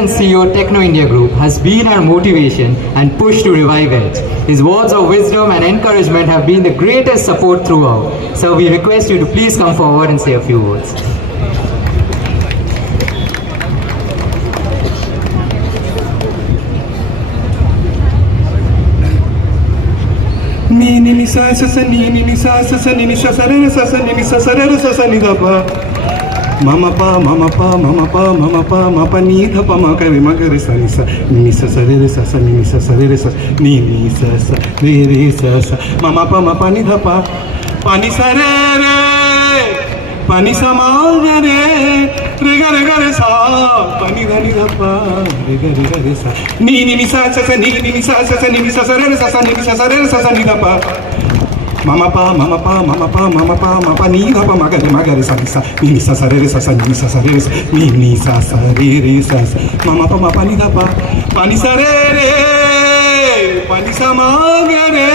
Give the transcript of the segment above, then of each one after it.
and CEO Techno India Group, has been our motivation and push to revive it. His words of wisdom and encouragement have been the greatest support throughout. So we request you to please come forward and say a few words. ni ni ni sa sa ni ni ni sa sa ni ni sa sa re sa sa ni ni sa sa re sa sa ni da pa మమ ప మమ ప మమ ప మమ ప మ ప నీ ప మ క వి మ రి స ని స ని స స రి స స ని ని స సరే రి స ని ని స స రి రి స స. మమ ప మ ప నిధ ధ ప పని స రే రే పని స మా గ రే రి గ రి గ రి స పని ధ ని ధ ప రి గ రి గ రి స. ని ని స స ని ని స స ని స స రి స స ని స స రి స స ని ధ ప Mama pa, mama pa, mama pa, mama pa, mama pa, ni da pa, magare, magare, sa, sa, ni ni sa sa re re sa sa, ni sa sa re re ni ni sa sa re re sa sa, mama pa, mama pa, ni da pa, pa ni sa re re, pa ni sa magare,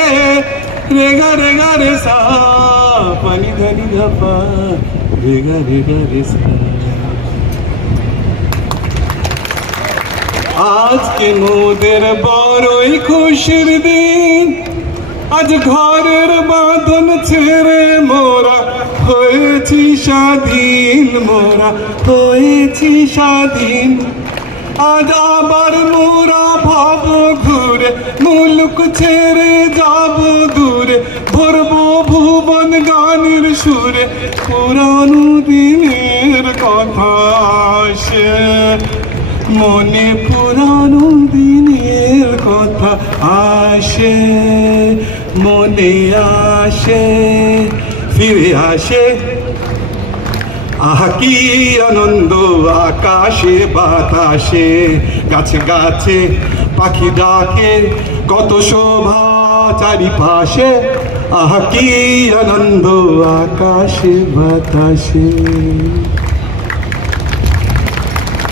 re re ga re ga re sa, pa ni da ni da pa, re ga re ga re sa. আজকে মোদের বড়ই খুশির দিন আজ ঘরের বাঁধন ছেড়ে মোরা হয়েছি স্বাধীন মোরা, হয়েছি স্বাধীন। আজ আবার মোরা ভাব ঘুরে, মুলুক ছেড়ে যাব দূরে ভরবো ভুবন গানের সুরে পুরানো দিনের কথা আসে। মনে পুরানো আসে, মনে আসে, ফিরে আসে। আহা, কি আনন্দ আকাশে, বাতাসে, গাছে গাছে পাখি ডাকে, কত শোভা চারিপাশে। আহা, কি আনন্দ আকাশে, বাতাসে।